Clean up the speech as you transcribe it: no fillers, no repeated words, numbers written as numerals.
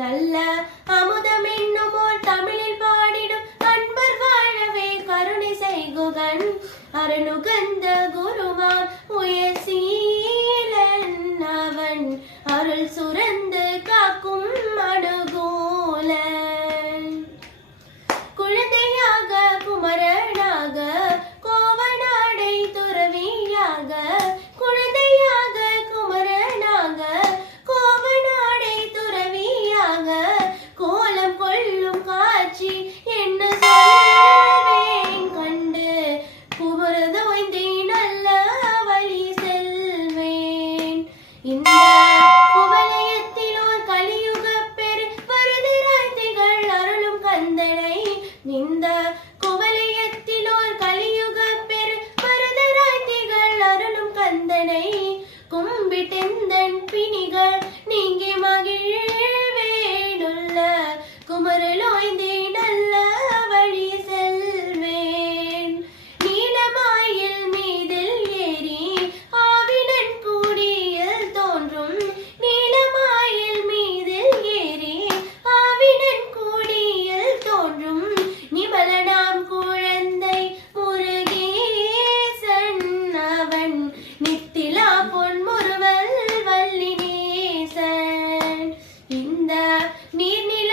நல்ல அமுதம் என்னுமோர் தமிழில் பாடிடும் அன்பர் வாழவே கருணை செய்குகன் அருணுகந்த குருவாம் உயர்சீலன் அவன் அருள் சுரந்து காக்கும் அனுகூலன் குழந்தையாக குமரனாக கோவனாடை துறவியாக குழந்தையாக குமரனாக கோவனாடை துறவியாக கோலம் கொள்ளும் காட்சி என்ன சொல்வேன் கண்டு குமரதோய்ந்தே நல்ல வழி செல்வேன் இந்த குவலயத்தில் ஓர் கலியுக பெரு வருதராய் திகழ் அருளும் கந்தனை இந்த குவலயத்தில் ஓர் கலியுக பெரு வருதராய் திகழ் அருளும் கந்தனை கும்பிட்டெந்தன் பிணிகள் நீங்கி மகிழ்வேனுள்ள குமரலோய்ந்தே நல்ல வழி செல்வேன் நீலமாயில் மீதில் ஏறி ஆவினன் கூடியில் தோன்றும் நீலமாயில் மீதில் ஏறி ஆவினன் கூடியில் தோன்றும் நிமலனாம் குழந்தை முருகேசன் அவன் நித்திலா பொன்முறுவல் வள்ளி நேசன் இந்த நீர்நிலை